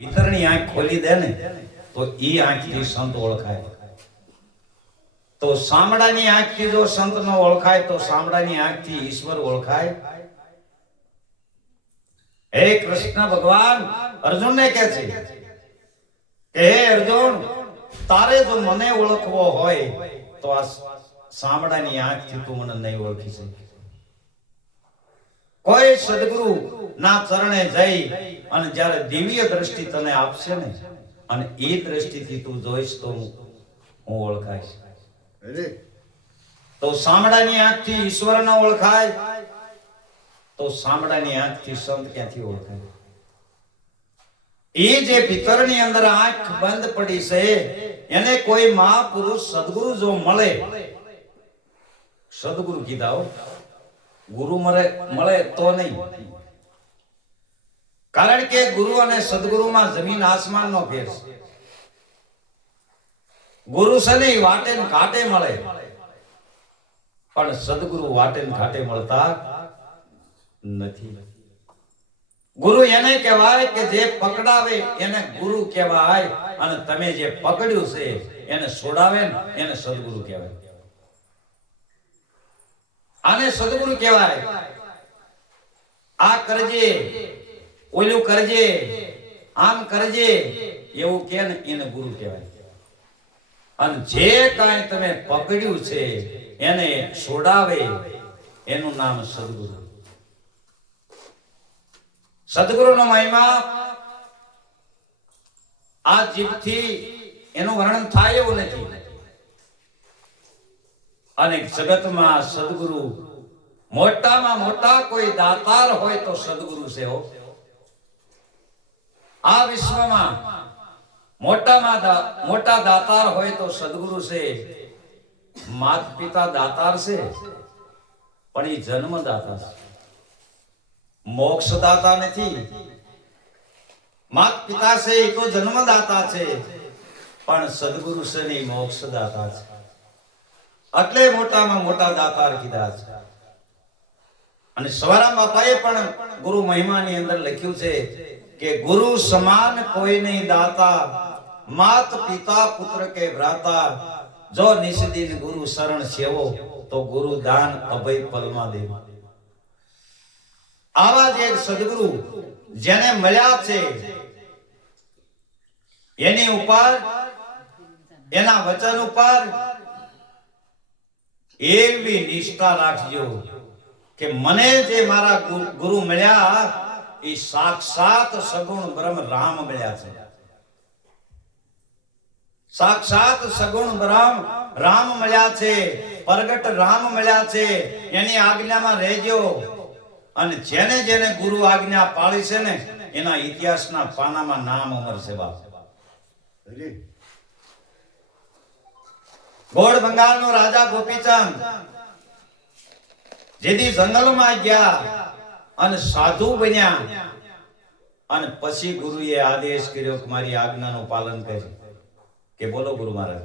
ભીતરની આંખ ખોલી દે ને, તો એ આંખથી સંત ઓળખાય. તો સામડાની આંખથી જો સંત નો ઓળખાય, તો સામડાની આંખથી ઈશ્વર ઓળખાય. હે કૃષ્ણ ભગવાન, અર્જુનને કહે છે કે, હે અર્જુન, તારે જો મને ઓળખવો હોય, તો આ સામડાની આંખથી તું મને નહીં ઓળખી શકે. કોઈ સદગુરુ ના ચરણે જઈ અને જ્યારે દિવ્ય દ્રષ્ટિ તને આપશે ને અને એ દ્રષ્ટિથી તું જોઈશ તો હું ઓળખાઈશ. તો સામડાની આંખથી ઈશ્વર ન ઓળખાય તો સામડાની આંખથી સંત ક્યાંથી ઓળખાય? એ જે ભીતરની અંદર આંખ બંધ પડી છે એને કોઈ મહાપુરુષ સદગુરુ જો મળે સદગુરુ કીધા હો ગુરુ મળે મળે તો નહીં. કારણ કે ગુરુ અને સદગુરુમાં જમીન આસમાનનો ફેર છે. ગુરુ છે વાટે ઘાટે મળે. પણ સદગુરુ વાટે ઘાટે મળતા નથી. ગુરુ એને કહેવાય કે જે પકડાવે, એને ગુરુ કહેવાય. અને તમે જે પકડ્યું છે, એને છોડાવે ને, એને સદગુરુ કહેવાય. આને સદગુરુ કહેવાય. આ કરજે, ઓલું કરજે, આમ કરજે, એવું કે ને એને ગુરુ કહેવાય. અને જે કાંઈ તમે પકડ્યું છે, એને છોડાવે, એનું નામ સદગુરુ. સદગુરુનો મહિમા, આ જીભથી એનું વર્ણન થાય એવું નથી. અને જગતમાં સદગુરુ મોટામાં મોટા કોઈ દાતાર હોય તો સદગુરુ છે હો. આ વિશ્વમાં મોટામાં મોટા દાતાર હોય તો સદગુરુ છે. માત પિતા દાતાર છે, પણ એ જન્મ દાતા છે. મોક્ષ દાતા નથી. માત પિતા છે એ તો જન્મદાતા છે, પણ સદગુરુ છે ને મોક્ષ દાતા છે. એટલે મોટામાં મોટા દાતાર કીધા છે. અને સવારામ બાપાએ પણ ગુરુ મહિમાની અંદર લખ્યું છે કે ગુરુ સમાન કોઈ નહીં દાતા, માત પિતા પુત્ર કે ભ્રાતા, જો નિષદિન ગુરુ શરણ સેવો, તો ગુરુ દાન અભય પલમાં દેવ. આવા જે એક સદગુરુ જેને મળ્યા છે, એની ઉપર એના વચન ઉપર એવી નિષ્ઠા રાખજો કે મને જે મારા ગુરુ મળ્યા, એ સાક્ષાત સગુણ બ્રહ્મ રામ મળ્યા છે. સાક્ષાત સગુણ બ્રહ્મ રામ મળ્યા છે, પ્રગટ રામ મળ્યા છે, એની આજ્ઞામાં રહેજો. અને જેને જેને ગુરુ આજ્ઞા પાળી છે ને, એના ઇતિહાસના પાનામાં નામ અમર છે બાપ. ગોળ બંગાળનો રાજા ગોપીચંદ, જેથી જંગલમાં ગયા અને સાધુ બન્યા. અને પછી ગુરુએ આદેશ કર્યો કે મારી આજ્ઞાનું પાલન કરે કે બોલો ગુરુ મહારાજ,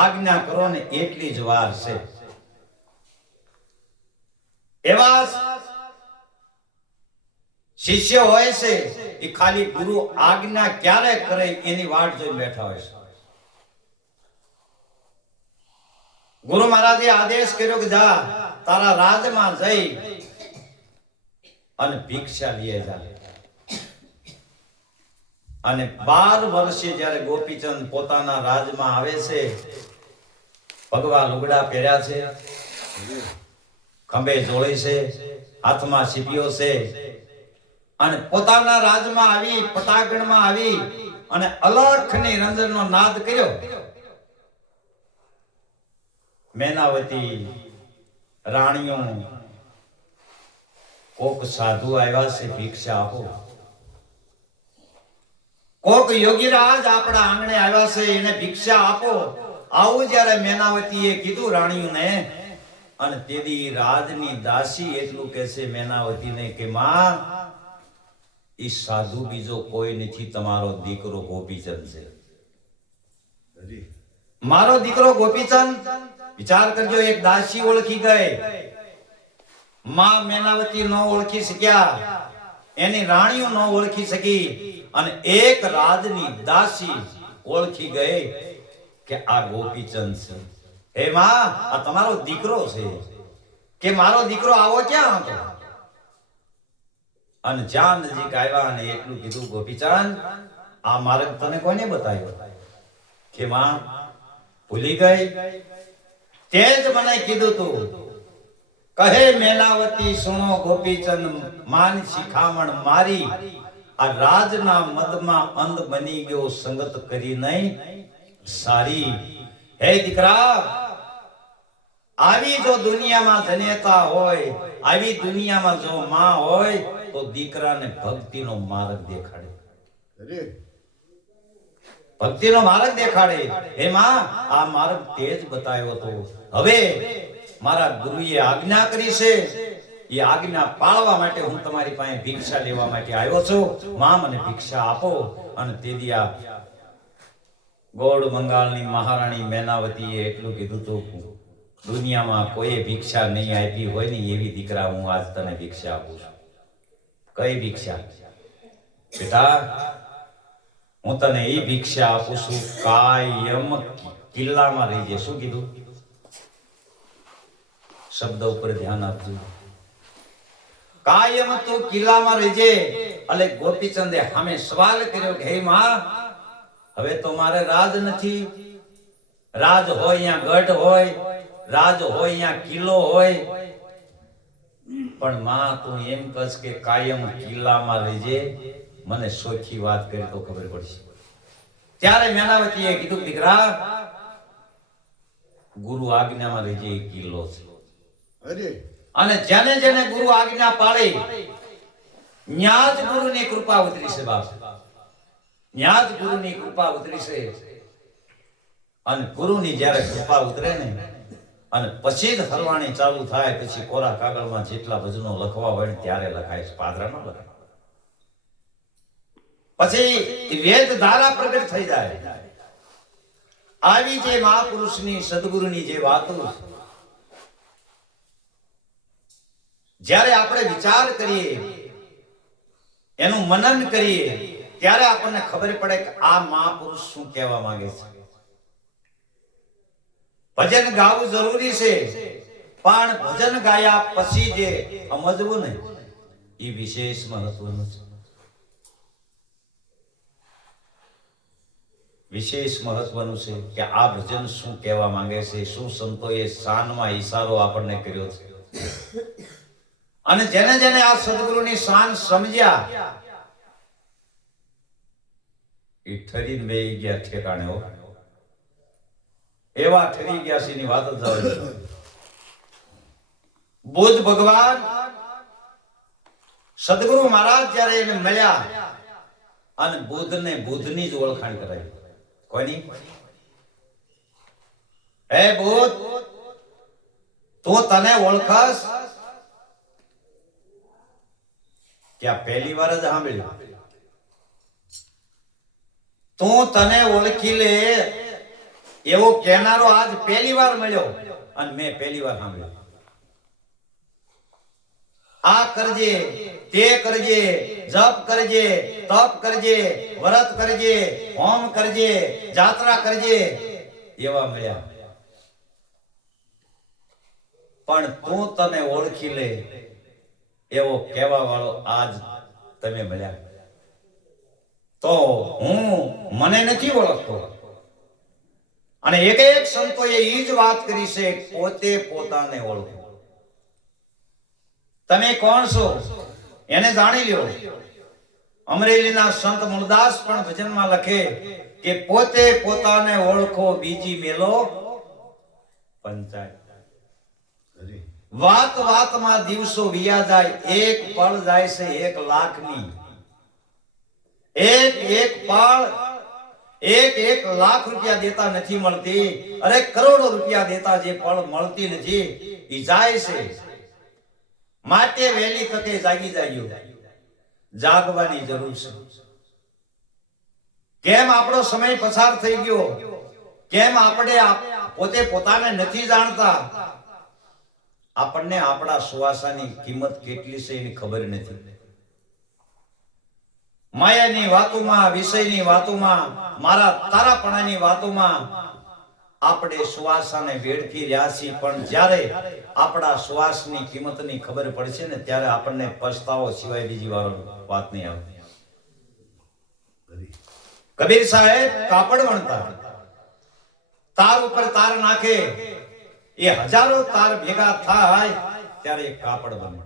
આજ્ઞા કરો ને એટલી જ વાર છે. એવા શિષ્ય હોય છે, એ ખાલી ગુરુ આજ્ઞા ક્યારે કરે એની વાટ જોઈને બેઠા હોય છે. ગુરુ મહારાજે આદેશ કર્યો કે જા, તારા રાજમાં જઈ અને ભિક્ષા લઈ જા. અને બાર વર્ષે જ્યારે ગોપીચંદ પોતાના રાજમાં આવે છે ભગવા લુગડા પહેર્યા છે, ખંભે જોડે છે, હાથમાં સીપીઓ છે, અને પોતાના રાજમાં આવી, પટાગણમાં આવી અને અલખની રંજનનો નાદ કર્યો. મેનાવતી રાણીઓ કોક સાધુ આવ્યા છે ભિક્ષા આપો. કોક યોગીરાજ આપણા આંગણે આવ્યા છે એને ભિક્ષા આપો. આવું જ્યારે મેનાવતીએ કીધું રાણીઓને અને તેદી રાજની દાસી એટલું કહે છે મેનાવતીને કે માં એ સાધુ બીજો કોઈ નથી તમારો દીકરો ગોપીચંદ છે. મારો દીકરો ગોપીચંદ? વિચાર કરજો, એક દાસી ઓળખી ગઈ. માં મેનાવતી ન ઓળખી શક્યા. એની રાણીઓ ન ઓળખી શકી. અને એક રાજની દાસી ઓળખી ગઈ કે આ ગોપીચંદ છે. હે માં, આ તમારો દીકરો છે. કે મારો દીકરો આવો ક્યાં હતો? અને જ્યાં નજીક આવ્યા અને એટલું કીધું, ગોપીચંદ, આ માર્ગ તને કોને બતાવ્યો? કે માં ભૂલી ગઈ. તે જ મને કીધું તું, કહે મેલાવતી, સુણો ગોપીચંદ, માન શિખામણ મારી, આ રાજના મદમાં અંધ બની ગયો સંગત કરી નહીં. સારી. હે દીકરા, આવી જો દુનિયામાં ધન્યતા હોય, આવી દુનિયામાં જો માં હોય, તો દીકરાને ભક્તિનો માર્ગ દેખાડે. ભક્તિનો માર્ગ દેખાડે. એમાં આ માર્ગ તે બતાવ્યો હતો. હવે મારા ગુરુએ આજ્ઞા કરી છે. એ આજ્ઞા પાળવા માટે હું તમારી પાસે ભિક્ષા લેવા માટે આવ્યો છું. માં, મને ભિક્ષા આપો. અને તે દિયા ગોળ બંગાળની મહારાણી મેનાવતીએ એટલું કીધું હતું દુનિયામાં કોઈએ ભિક્ષા નહીં આપી હોય ને એવી દીકરા હું આજ તને ભિક્ષા આપું છું. કઈ ભિક્ષા? બેટા હું તને એ ભિક્ષા આપું છું, કાયમ કિલ્લામાં રહી જાય શું કીધું? શબ્દ ઉપર ધ્યાન આપજો. કાયમ તું કિલ્લામાં રહેજે. એટલે ગોપીચંદે સામે સવાલ કર્યો કે, હે માં, હવે તો મારે રાજ નથી. રાજ હોય અહીંયા ગઢ હોય, રાજ હોય અહીંયા કિલ્લો હોય. પણ માં, તું એમ કસ કે કાયમ કિલ્લામાં રહેજે. મને સોખી વાત કરી તો ખબર પડશે. ત્યારે મેનાવતીએ કીધું દીકરા ગુરુ આજ્ઞામાં રહેજે એ કિલ્લો છે. અને જેને જેને ગુરુ આજ્ઞા પાળી ન્યાજ ગુરુની કૃપા ઉતરી છે બાપ. ન્યાજ ગુરુની કૃપા ઉતરી છે. અને ગુરુની જ્યારે કૃપા ઉતરે ને અને પછી જ હરવાણી ચાલુ થાય પછી કોરા કાગળમાં જેટલા ભજનો લખવા હોય ત્યારે લખાય છે પાદરા ન લખાય પછી વેદ ધારા પ્રગટ થઈ જાય. આવી જે મહાપુરુષની સદગુરુની જે વાતો, જ્યારે આપણે વિચાર કરીએ, એનું મનન કરીએ, ત્યારે આપણને ખબર પડે કે આ મહાપુરુષ શું કહેવા માંગે છે. ભજન ગાવું જરૂરી છે, પણ ભજન ગાયા પછી જે સમજવું ને એ વિશેષ મહત્વનું છે. વિશેષ મહત્વનું છે કે આ ભજન શું કહેવા માંગે છે, શું સંતોએ શાનમાં ઈશારો આપણને કર્યો છે? અને જેને જેને આ સદગુરુની શાન સમજ્યા, એ ઠરીને બેહી ગયા ઠેકાણે એવા ઠરી ગયા છે એની વાત જ બુદ્ધ ભગવાન, સદગુરુ મહારાજ જ્યારે એને મળ્યા અને બુદ્ધને બુદ્ધની જ ઓળખાણ કરાવી. કોની હે ભૂત, તું તને ઓળખસ? કે આ પહેલી વાર જ સાંભળ્યું? તું તને ઓળખી લે, એવો કહેનારો આજ પહેલી વાર મળ્યો અને મેં પહેલી વાર સાંભળ્યો. આ કરજે, તે કરજે, જપ કરજે, તપ કરજે, વ્રત કરજે, હોમ કરજે, જાત્રા કરજે, એવા મળ્યા. પણ તું તને ઓળખી લે, એવો કહેવા વાળો આજ તમે મળ્યા. તો હું મને નથી ઓળખતો. અને એક એક સંતોએ એ જ વાત કરી છે, પોતે પોતાને ઓળખો. તમે કોણ છો? એને જાણી લ્યો. અમરેલીના સંત મૂળદાસ પણ ભજનમાં લખે કે પોતે પોતાને ઓળખો બીજી મેલો પંચાયત. વાત વાતમાં દિવસો વિયા જાય એક પળ જાય છે એક લાખની. એક એક પળ એક એક લાખ રૂપિયા દેતા નથી મળતી. અરે કરોડો રૂપિયા દેતા જે પળ મળતી નથી એ જાય છે. માટે વહેલી તકે જાગી જાગ્યો. જાગવાની જરૂર છે. કેમ આપણો સમય પસાર થઈ ગયો? કેમ આપણે પોતે પોતાને નથી જાણતા? આપણને આપણા સુવાસાની કિંમત કેટલી છે એની ખબર નથી. માયાની વાતોમાં, વિષયની વાતોમાં, મારા તારાપણાની વાતોમાં આપણે શ્વાસાને વેડફી રહ્યા છીએ, પણ જ્યારે આપણા શ્વાસની કિંમતની ખબર પડશે ને, ત્યારે આપણને પસ્તાવો સિવાય બીજી વાર વાત નહીં આવે. કબીર સાહેબ, કાપડ વણતા તાર ઉપર તાર નાખે. એ હજારો તાર ભેગા થાય, ત્યારે કાપડ બને.